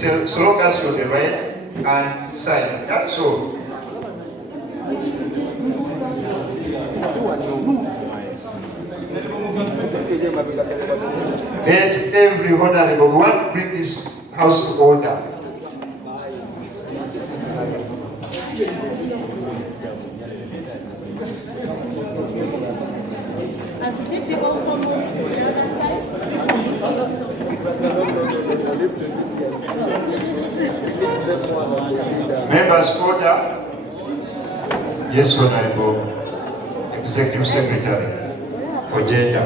so long as you're the right hand side. That's all. And every honorable, we want to bring this house to order. Also move to the other side. Members, order. Yes, Honorable Executive Secretary for Gender.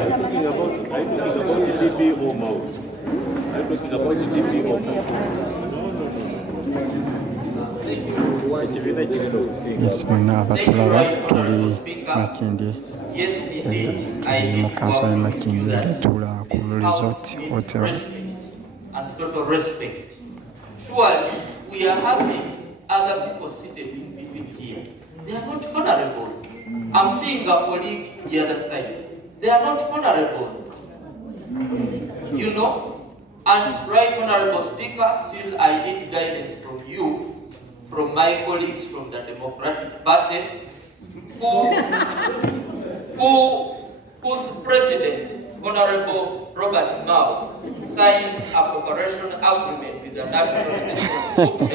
Yes, muna abatulaba tuli Makindye. Tuli mu kanso ya Makindye tula ku Resort Hotel. And total respect. Surely we are having other people seated in between here. They are not honorables. I'm seeing a colleague the other side. They are not honorables. You know? And right, Honorable Speaker, still I need guidance from you, from my colleagues from the Democratic Party, whose president, Honorable Robert Mao, signed a cooperation agreement with the National Defense Movement.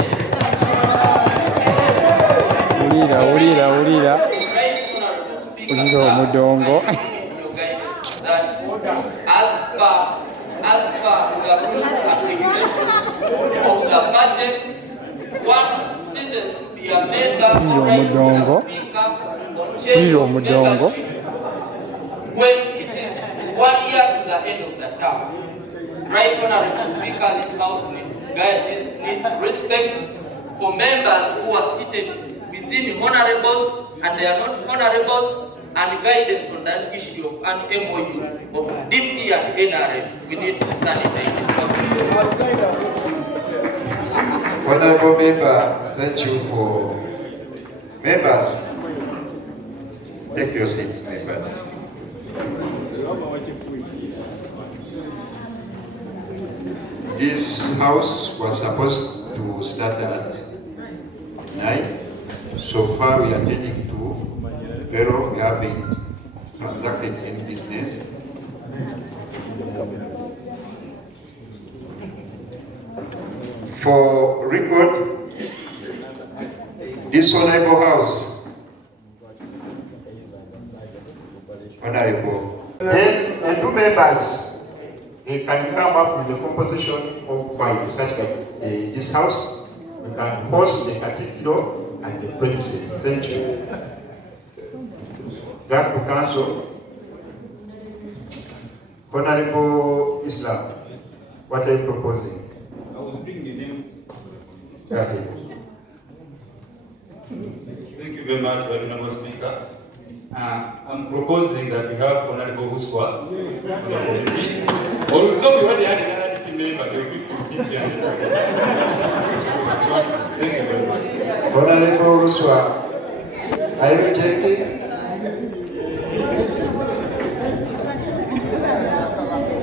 As per the rules and regulations of the budget, one ceases to be a member of the Speaker on change of membership when it is 1 year to the end of the term. Right, Honorable Speaker, this House needs respect for members who are seated within honorables and they are not honorables, and guidance on that issue of an MOU of DP and NRM. We need to sanitize this. Honorable Member, thank you for members. Take your seats, members. This house was supposed to start at 9. So far we are getting to 12. We have been transacted in business. For record, this honorable house, honorable, then the two members, they can come up with a composition of 5 such that this house, we can host the cathedral and the premises. Thank you. Grant to Council, Honorable Islam, what are you proposing? I was bringing the name. Okay. Thank you very much, Honorable Speaker. I'm proposing that we have Honorable Huswa on the committee. Although we already had another team member, we will keep Thank you very much. Honorable Huswa, are you checking?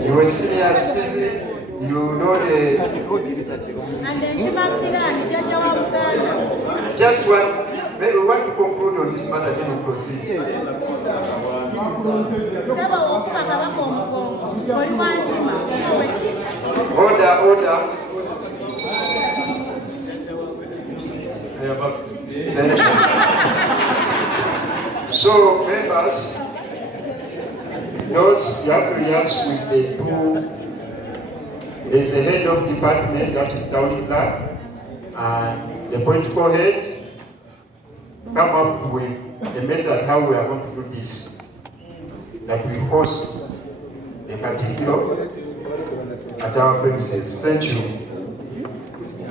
You are senior citizen, you know the... Just one, maybe we want to conclude on this matter, then we proceed. Order. Thank you. So, members, those young areas with the two, there's a head of department that is county clerk, and the political head come up with a method how we are going to do this. That we host the cathedral at our premises. Thank you.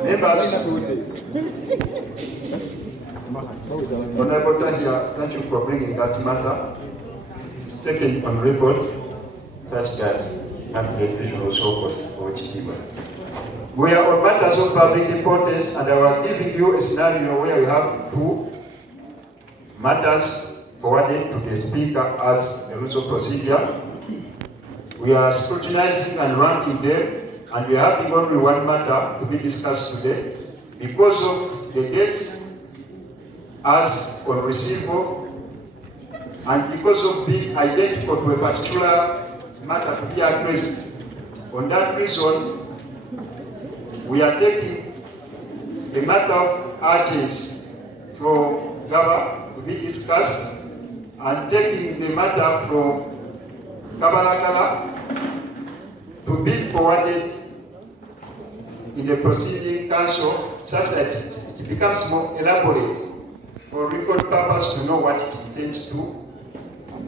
Members, Honorable Tangia, thank you for bringing that matter. It's taken on record such that amplification also possible. We are on matters of public importance, and I was giving you a scenario where we have 2 matters forwarded to the Speaker as a rules of procedure. We are scrutinizing and ranking them, and we are having only one matter to be discussed today because of the dates as on receival and because of being identical to a particular matter to be addressed. On that reason, we are taking the matter of urgency from Gaba to be discussed and taking the matter from Kabalagala to be forwarded in the proceeding council such that it becomes more elaborate for record purpose to know what it intends to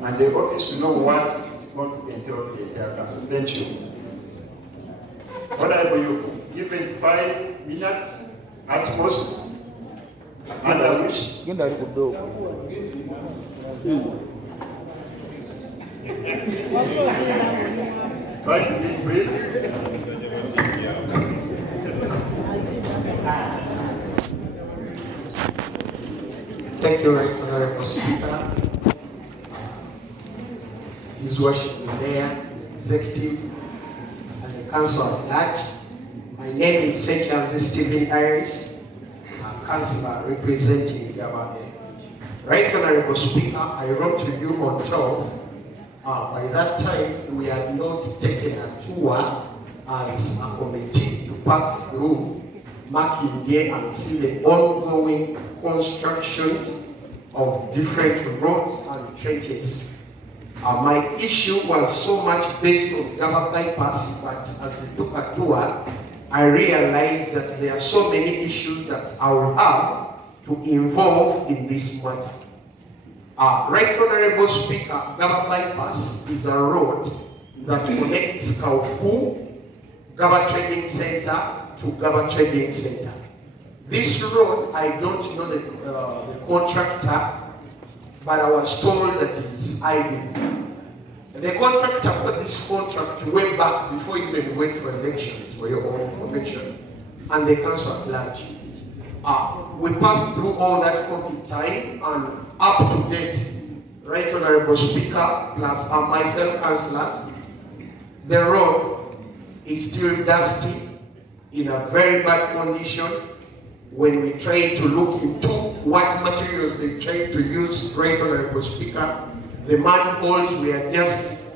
and the office to know what it's going to entail to the entire council. Thank you. Honorable, you've given 5 minutes at most, under which 5 minutes brief. Thank you, Right Honorable Speaker, His Worship the Mayor, Executive, and the Council at large. My name is St. James Stephen Irish, a councillor representing Gaba. Right Honorable Speaker, I wrote to you on 12. By that time, we had not taken a tour as a committee to pass through Makindye and see the ongoing constructions of different roads and trenches. My issue was so much based on Gaba bypass, but as we took a tour, I realized that there are so many issues that I will have to involve in this matter. Right Honorable Speaker, Gaba bypass is a road that connects Kauku, Gaba Trading Center to Gaba Trading Center. This road, I don't know the contractor, but I was told that it's IBM. The contractor put this contract way back before it even went for elections, for your own information, and the council at large. We passed through all that COVID time and up to date, Right Honorable Speaker, plus my fellow councillors, the road is still dusty, in a very bad condition. When we try to look into what materials they try to use, Right Honorable Speaker, the manholes were just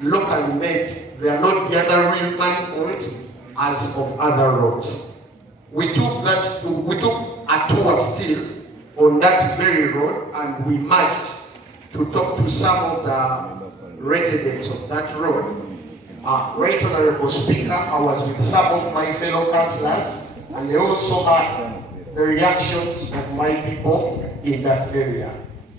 locally made. They are not the other real manholes as of other roads. We took a tour still on that very road, and we managed to talk to some of the residents of that road. Right Honorable Speaker, I was with some of my fellow councillors, and they also had the reactions of my people in that area.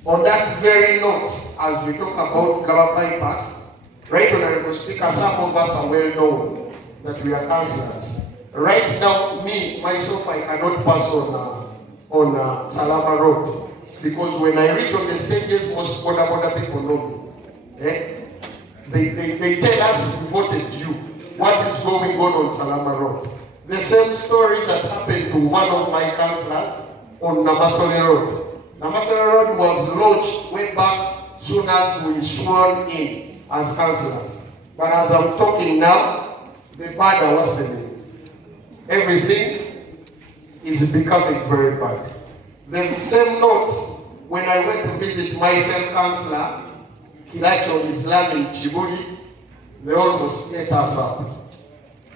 On that very note, as we talk about Gaba bypass, Right Honorable Speaker, some of us are well known that we are councillors. Right now, myself, I cannot pass on Salama Road, because when I reach on the stages, most border people know me. They tell us we voted you. What is going on Salama Road? The same story that happened to one of my councillors on Namasole Road. Namasole Road was launched way back soon as we sworn in as councillors. But as I'm talking now, the bad are worsening. Everything is becoming very bad. The same note, when I went to visit my fellow councillor, Kilacho Islam in Chibuli, they almost ate us up.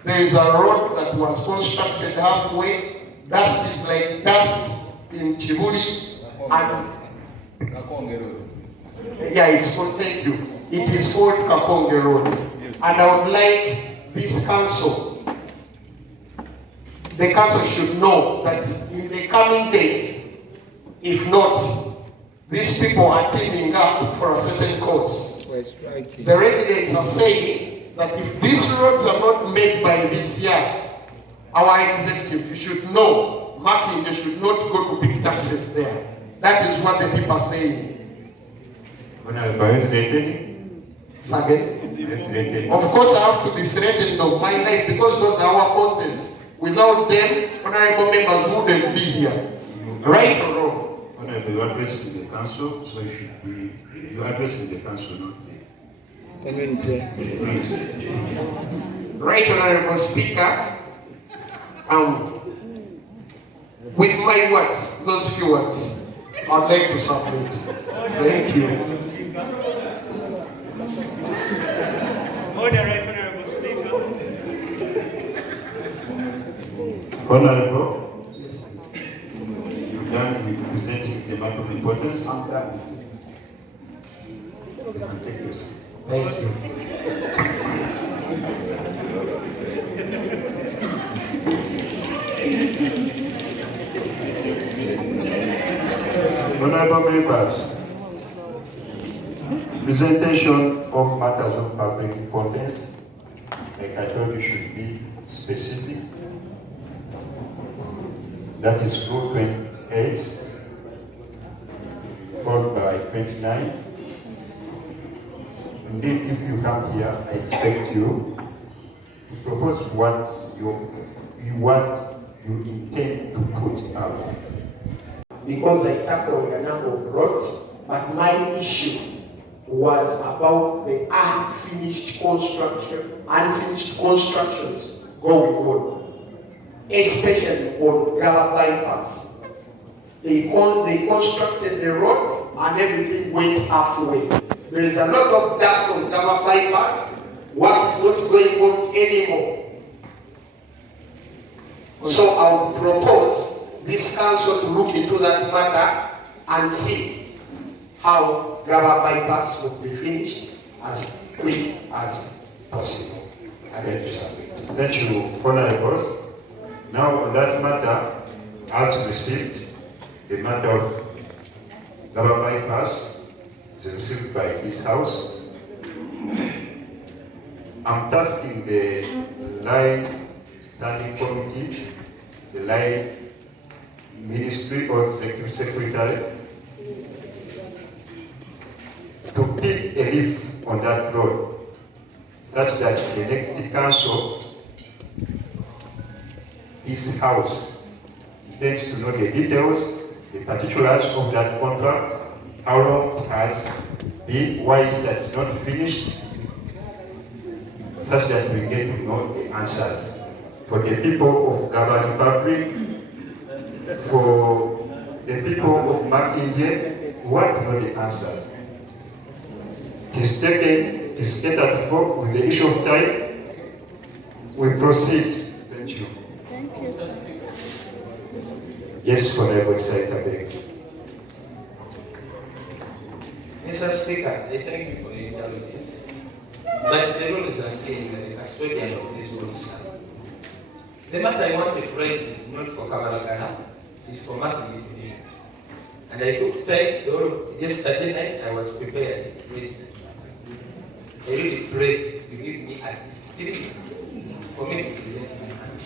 There is a road that was constructed halfway. Dust is like dust in Chibuli, and yeah, it's called, thank you. It is called Kakonge Road. And I would like this council, the council should know that in the coming days, if not, these people are teaming up for a certain cause. The residents are saying that if these roads are not made by this year, our executive, you should know, Makindye should not go to big taxes there. That is what the people are saying. Second, of course I have to be threatened of my life because those are our causes. Without them, honorable members wouldn't be here. Right or wrong? Honorable, you are addressing the council, so you should be, you are addressing the council, not the community. Right Honorable Speaker, with my words, those few words, I'd like to submit. Thank you. Order, Right Honorable Speaker. Honorable, Yes, please. you're done with presenting the matter of importance. I'm done. And take this. Thank you. Honorable members, presentation of matters of public importance, like I told you, should be specific. That is Rule 28, followed by 29. Indeed, if you come here, I expect you to propose what you intend to put out. Because I tackled a number of roads, but my issue was about the unfinished constructions going on, especially on Gala bypass. They constructed the road and everything went halfway. There is a lot of dust on Gala bypass. Work is not going on anymore. So I would propose this council to look into that matter and see how Gala bypass will be finished as quick as possible. I thank you, sir. Thank you, Honorables. Now, on that matter, as received, the matter of Gala bypass is received by this House. I'm tasking the line standing committee, the line ministry or executive secretary to pick a leaf on that road such that the next council, this House, intends to know the details, the particulars of that contract, how long it has been, why it's not finished, such that we get to know the answers. For the people of Gabon Republic, for the people of Makindye, we want to know the answers. It is stated for with the issue of time. We proceed. Thank you. Thank you. Yes, Honorable Saikabek. Mr. Speaker, I thank you for your indulgence. But the rule is unclear that the custodian of this rule is son. The matter I want to raise is not for Kabalagana, it's for Makindye division. And I took time, yesterday night I was prepared to raise it. I really pray you give me at least 3 minutes for me to present my hand.